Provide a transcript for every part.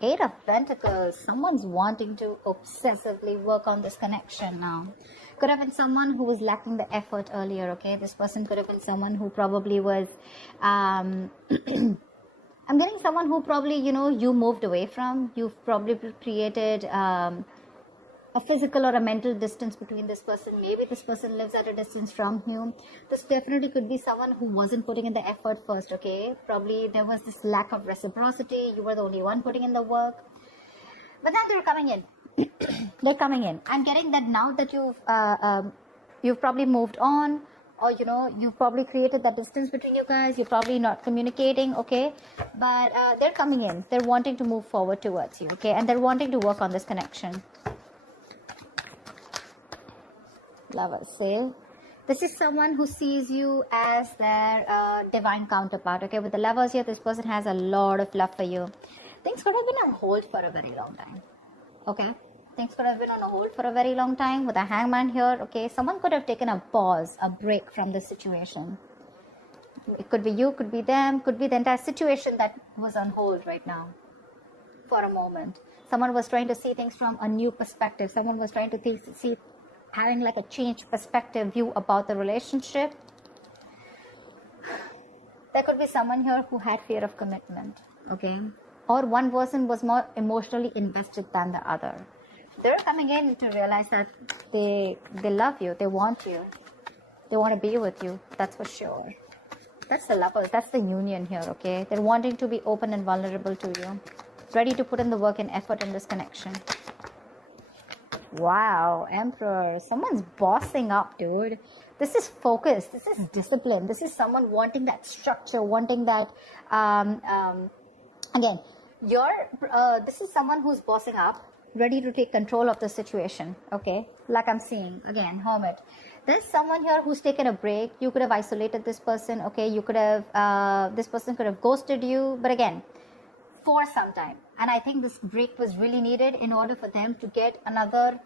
Eight of Pentacles. Someone's wanting to obsessively work on this connection now. Could have been someone who was lacking the effort earlier, okay? This person could have been someone who probably was... I'm getting someone who probably, you moved away from. You've probably created... a physical or a mental distance between this person. Maybe this person lives at a distance from you. This definitely could be someone who wasn't putting in the effort first, okay? Probably there was this lack of reciprocity. You were the only one putting in the work. But then they're coming in. They're coming in. I'm getting that now that you've probably moved on, or you've probably created that distance between you guys. You're probably not communicating, okay? But they're coming in. They're wanting to move forward towards you, okay? And they're wanting to work on this connection. Lovers, say this is someone who sees you as their divine counterpart, okay? With the Lovers here, this person has a lot of love for you. Things could have been on hold for a very long time, okay? Things could have been on hold for a very long time. With a Hangman here, okay? Someone could have taken a pause, a break from the situation. It could be you, could be them, could be the entire situation that was on hold right now for a moment. Someone was trying to see things from a new perspective. Someone was trying to see having like a changed perspective view about the relationship. There could be someone here who had fear of commitment, okay? Or one person was more emotionally invested than the other. They're coming in to realize that they love you, they want you, they want to be with you, that's for sure. That's the Lovers, that's the union here, okay? They're wanting to be open and vulnerable to you, ready to put in the work and effort in this connection. Wow, Emperor. Someone's bossing up, dude. This is focus. This is discipline. This is someone wanting that structure, wanting that... again, this is someone who's bossing up, ready to take control of the situation, okay? Like I'm seeing, again, Hermit. There's someone here who's taken a break. You could have isolated this person, okay? You could have... this person could have ghosted you. But again, for some time. And I think this break was really needed in order for them to get another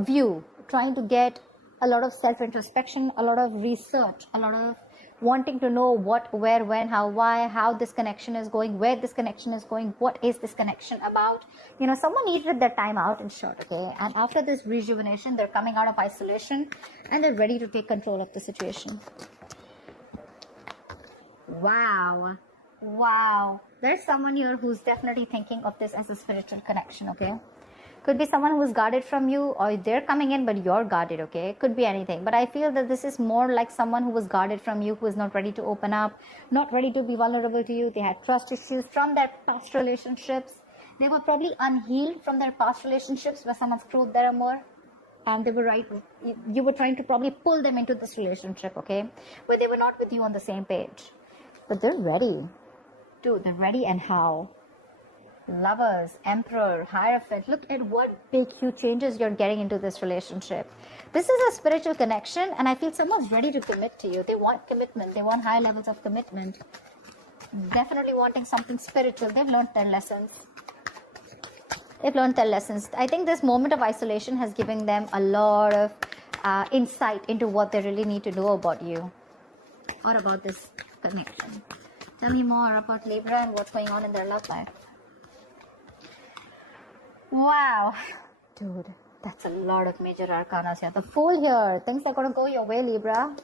view, trying to get a lot of self-introspection, a lot of research, a lot of wanting to know what, where, when, how, why, how this connection is going, where this connection is going, what is this connection about. Someone needed their time out, in short, okay? And after this rejuvenation, they're coming out of isolation and they're ready to take control of the situation. Wow. Wow, there's someone here who's definitely thinking of this as a spiritual connection, okay? Could be someone who's guarded from you, or they're coming in but you're guarded, okay? Could be anything, but I feel that this is more like someone who was guarded from you, who is not ready to open up, not ready to be vulnerable to you. They had trust issues from their past relationships. They were probably unhealed from their past relationships where someone screwed their amour. And they were you were trying to probably pull them into this relationship, okay? But they were not with you on the same page. But they're ready. Dude, they're ready, and how? Lovers, Emperor, Hierophant. Look at what big, huge changes you're getting into this relationship. This is a spiritual connection, and I feel someone's ready to commit to you. They want commitment. They want high levels of commitment. Definitely wanting something spiritual. They've learned their lessons. They've learned their lessons. I think this moment of isolation has given them a lot of insight into what they really need to know about you or about this connection. Tell me more about Libra and what's going on in their love life. Wow. Dude, that's a lot of major arcana here. The Fool here. Things are going to go your way, Libra.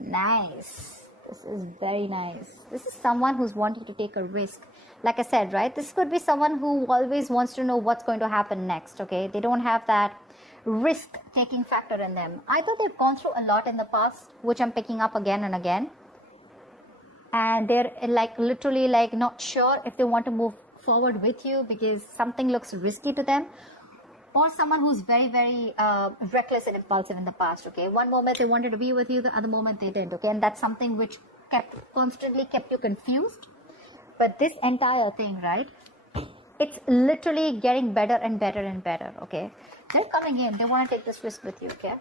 Nice. This is very nice. This is someone who's wanting to take a risk. Like I said, right? This could be someone who always wants to know what's going to happen next, okay? They don't have that risk-taking factor in them. Either they've gone through a lot in the past, which I'm picking up again and again. And they're literally not sure if they want to move forward with you because something looks risky to them, or someone who's very, very reckless and impulsive in the past, okay? One moment they wanted to be with you, the other moment they didn't, okay? And that's something which constantly kept you confused. But this entire thing, right, it's literally getting better and better and better, okay? They're coming in, they want to take this risk with you, okay?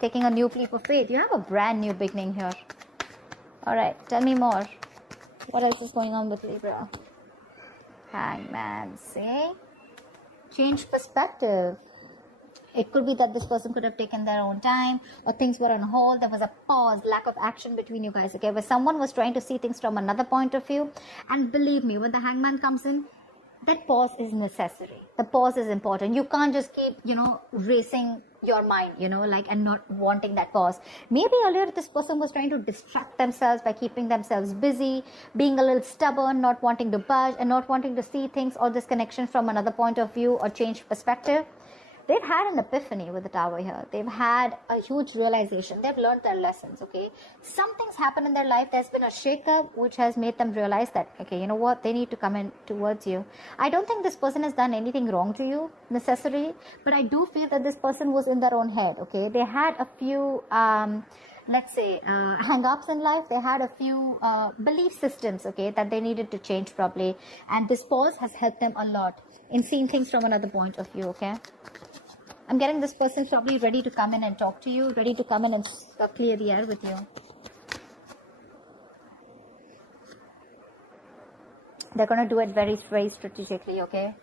Taking a new leap of faith. You have a brand new beginning here. Alright, tell me more. What else is going on with Libra? Hangman, see? Change perspective. It could be that this person could have taken their own time, or things were on hold. There was a pause, lack of action between you guys, okay? Where someone was trying to see things from another point of view. And believe me, when the Hangman comes in, that pause is necessary. The pause is important. You can't just keep, racing your mind, and not wanting that pause. Maybe earlier this person was trying to distract themselves by keeping themselves busy, being a little stubborn, not wanting to budge, and not wanting to see things or this connection from another point of view or change perspective. They've had an epiphany with the Tower here. They've had a huge realization. They've learned their lessons, okay? Something's happened in their life. There's been a shakeup which has made them realize that, okay, you know what? They need to come in towards you. I don't think this person has done anything wrong to you, necessarily, but I do feel that this person was in their own head, okay? They had a few, hang-ups in life. They had a few belief systems, okay, that they needed to change probably. And this pause has helped them a lot in seeing things from another point of view, okay? I'm getting this person probably ready to come in and talk to you, ready to come in and clear the air with you. They're going to do it very, very strategically, okay?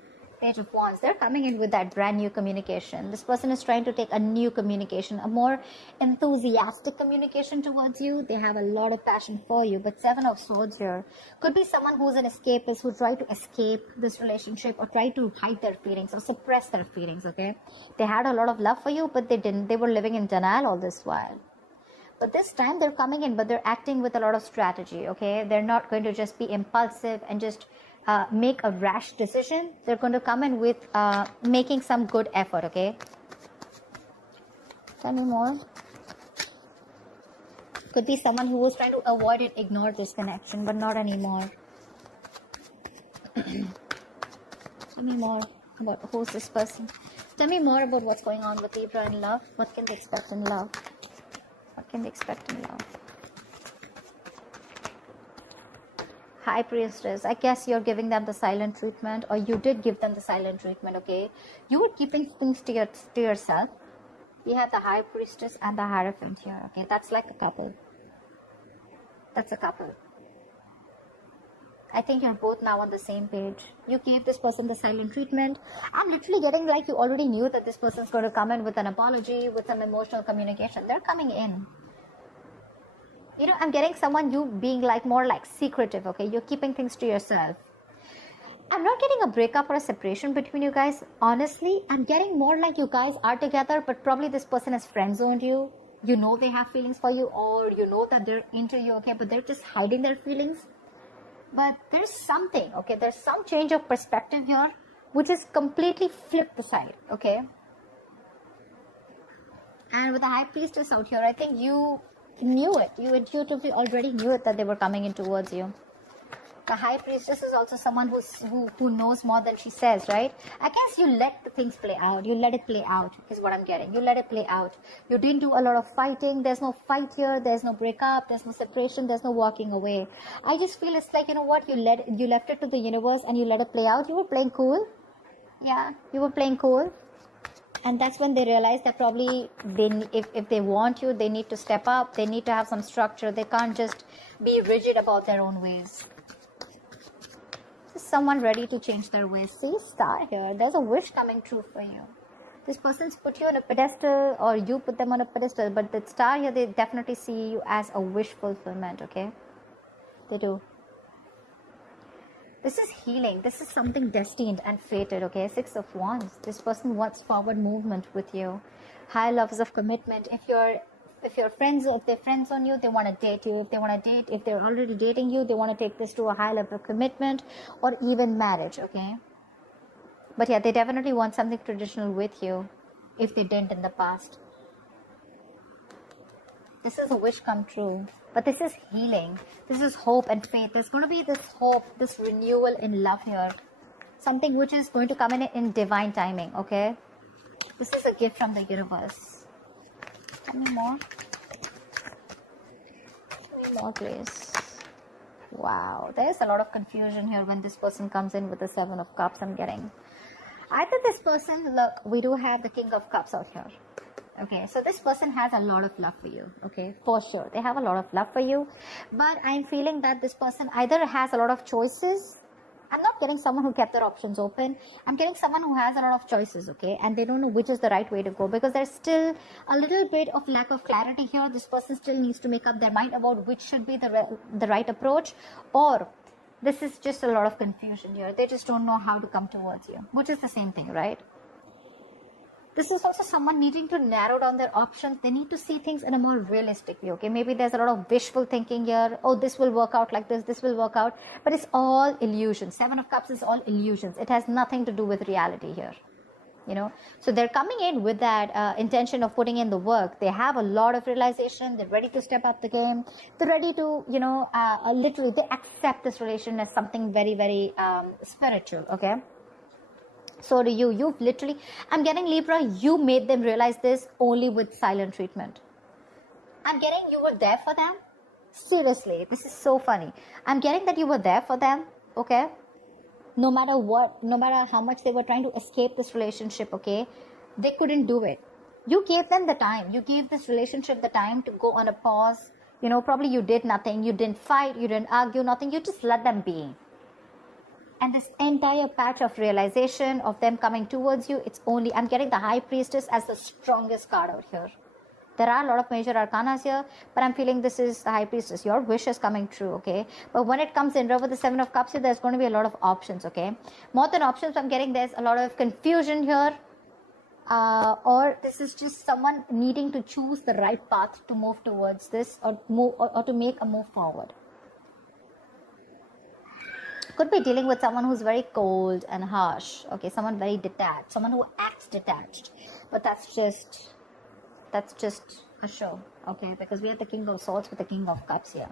Page of Wands. They're coming in with that brand new communication. This person is trying to take a new communication, a more enthusiastic communication towards you. They have a lot of passion for you. But Seven of Swords here could be someone who's an escapist, who tried to escape this relationship or try to hide their feelings or suppress their feelings, okay? They had a lot of love for you, but they didn't. They were living in denial all this while. But this time they're coming in, but they're acting with a lot of strategy, okay? They're not going to just be impulsive and just make a rash decision. They're going to come in with making some good effort, okay? Tell me more. Could be someone who was trying to avoid it, ignore this connection, but not anymore. Tell me more about who's this person. Tell me more about what's going on with Libra in love. What can they expect in love? What can they expect in love? High Priestess. I guess you're giving them the silent treatment, or you did give them the silent treatment, okay? You were keeping things to yourself. We have the High Priestess and the Hierophant here, okay? That's like a couple. That's a couple. I think you're both now on the same page. You gave this person the silent treatment. I'm literally getting like you already knew that this person's going to come in with an apology, with some emotional communication. They're coming in. I'm getting someone, you being like more like secretive, okay? You're keeping things to yourself. I'm not getting a breakup or a separation between you guys. Honestly, I'm getting more like you guys are together, but probably this person has friend-zoned you. You know they have feelings for you, or you know that they're into you, okay? But they're just hiding their feelings. But there's something, okay? There's some change of perspective here, which is completely flipped the side, okay? And with the High Priestess out here, I think you knew it. You intuitively already knew it that they were coming in towards you. The High Priestess is also someone who knows more than she says, right? I guess you let the things play out. You let it play out is what I'm getting. You let it play out. You didn't do a lot of fighting. There's no fight here. There's no breakup. There's no separation. There's no walking away. I just feel it's like, you know what? You left it to the universe and you let it play out. You were playing cool. Yeah, you were playing cool. And that's when they realize that probably if they want you, they need to step up. They need to have some structure. They can't just be rigid about their own ways. Is someone ready to change their ways? See, Star here. There's a wish coming true for you. This person's put you on a pedestal, or you put them on a pedestal. But the Star here, they definitely see you as a wish fulfillment, okay? They do. This is healing. This is something destined and fated, okay? Six of Wands. This person wants forward movement with you. High levels of commitment. If they're friends on you, they want to date you. If they're already dating you, they want to take this to a high level of commitment or even marriage, okay? But yeah, they definitely want something traditional with you if they didn't in the past. This is a wish come true. But this is healing. This is hope and faith. There's going to be this hope, this renewal in love here. Something which is going to come in divine timing, okay? This is a gift from the universe. Tell me more. Tell me more, please. Wow. There's a lot of confusion here when this person comes in with the Seven of Cups I'm getting. Either this person, look, we do have the King of Cups out here. Okay, so this person has a lot of love for you, okay, for sure. They have a lot of love for you, but I'm feeling that this person either has a lot of choices. I'm not getting someone who kept their options open. I'm getting someone who has a lot of choices, okay, and they don't know which is the right way to go because there's still a little bit of lack of clarity here. This person still needs to make up their mind about which should be the right approach, or this is just a lot of confusion here. They just don't know how to come towards you, which is the same thing, right? This is also someone needing to narrow down their options. They need to see things in a more realistic way, okay? Maybe there's a lot of wishful thinking here. Oh, this will work out like this will work out. But it's all illusion. Seven of Cups is all illusions. It has nothing to do with reality here, you know? So they're coming in with that intention of putting in the work. They have a lot of realization. They're ready to step up the game. They're ready to, you know, literally, they accept this relation as something very, very spiritual, okay? So do you. You've literally, I'm getting Libra, you made them realize this only with silent treatment. I'm getting you were there for them. Seriously, this is so funny. I'm getting that you were there for them, okay? No matter what, no matter how much they were trying to escape this relationship, okay? They couldn't do it. You gave them the time. You gave this relationship the time to go on a pause. You know, probably you did nothing. You didn't fight. You didn't argue, nothing. You just let them be. And this entire patch of realization of them coming towards you, it's only, I'm getting the High Priestess as the strongest card out here. There are a lot of major arcanas here, but I'm feeling this is the High Priestess. Your wish is coming true, okay? But when it comes in with the Seven of Cups here, there's going to be a lot of options, okay? More than options, I'm getting there's a lot of confusion here. Or this is just someone needing to choose the right path to move towards this or to make a move forward. Could be dealing with someone who's very cold and harsh, okay? Someone very detached, someone who acts detached. But that's just a show, okay? Because we have the King of Swords with the King of Cups here.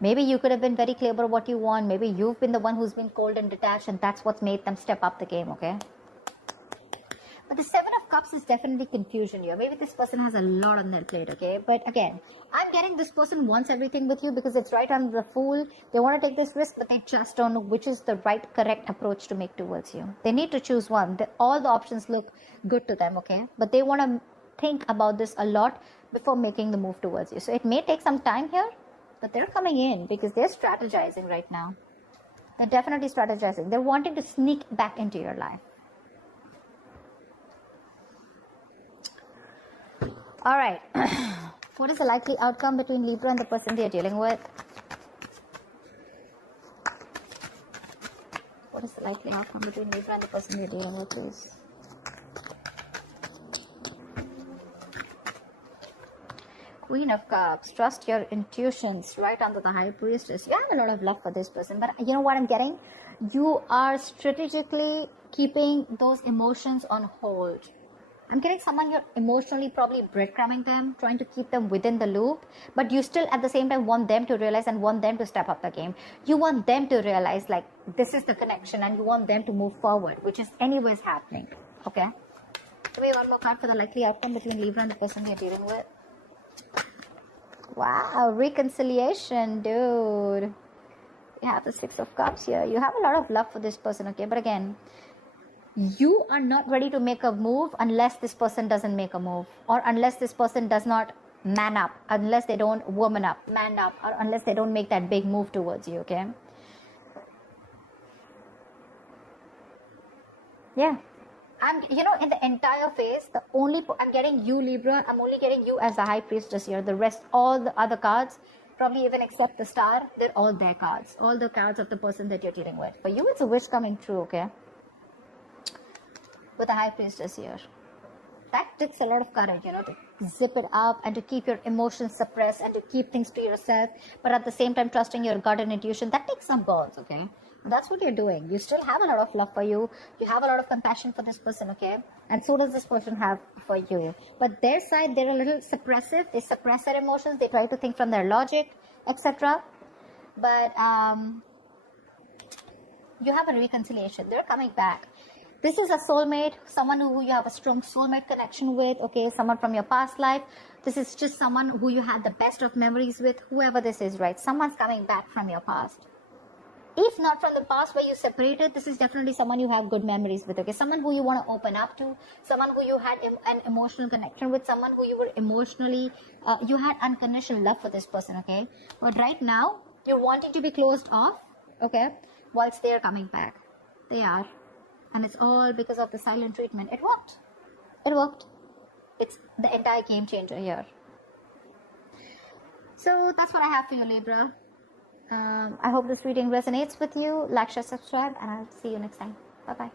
Maybe you could have been very clear about what you want. Maybe you've been the one who's been cold and detached, and that's what's made them step up the game, okay? But the Seven of Cups is definitely confusion here. Maybe this person has a lot on their plate, okay? But again, I'm getting this person wants everything with you because it's right under the Fool. They want to take this risk, but they just don't know which is the right, correct approach to make towards you. They need to choose one. All the options look good to them, okay? But they want to think about this a lot before making the move towards you. So it may take some time here, but they're coming in because they're strategizing right now. They're definitely strategizing. They're wanting to sneak back into your life. All right. What is the likely outcome between Libra and the person they are dealing with? What is the likely outcome between Libra and the person they are dealing with, please? Queen of Cups. Trust your intuitions, right under the High Priestess. You have a lot of love for this person, but you know what I'm getting? You are strategically keeping those emotions on hold. I'm getting someone you're emotionally probably breadcrumbing them, trying to keep them within the loop, but you still at the same time want them to realize and want them to step up the game. You want them to realize like this is the connection and you want them to move forward, which is anyways happening. Okay? Give me one more card for the likely outcome between Libra and the person you're dealing with. Wow, reconciliation, dude. You have the Six of Cups here. You have a lot of love for this person, okay? But again, you are not ready to make a move unless this person doesn't make a move, or unless this person does not man up, unless they don't woman up, man up, or unless they don't make that big move towards you, okay? Yeah. And you know, in the entire phase, I'm getting you, Libra, I'm only getting you as the High Priestess here. The rest, all the other cards, probably even except the Star, they're all their cards. All the cards of the person that you're dealing with. For you, it's a wish coming true, okay? With the High Priestess here. That takes a lot of courage, you know, to zip it up and to keep your emotions suppressed and to keep things to yourself, but at the same time trusting your gut and intuition. That takes some balls, okay? That's what you're doing. You still have a lot of love for you. You have a lot of compassion for this person, okay? And so does this person have for you. But their side, they're a little suppressive. They suppress their emotions. They try to think from their logic, etc. But you have a reconciliation. They're coming back. This is a soulmate, someone who you have a strong soulmate connection with, okay, someone from your past life. This is just someone who you had the best of memories with, whoever this is, right? Someone's coming back from your past. If not from the past where you separated, this is definitely someone you have good memories with, okay? Someone who you want to open up to, someone who you had an emotional connection with, someone who you were emotionally, you had unconditional love for this person, okay? But right now, you're wanting to be closed off, okay, whilst they're coming back. They are. And it's all because of the silent treatment. It worked. It worked. It's the entire game changer here. So that's what I have for you, Libra. I hope this reading resonates with you. Like, share, subscribe, and I'll see you next time. Bye bye.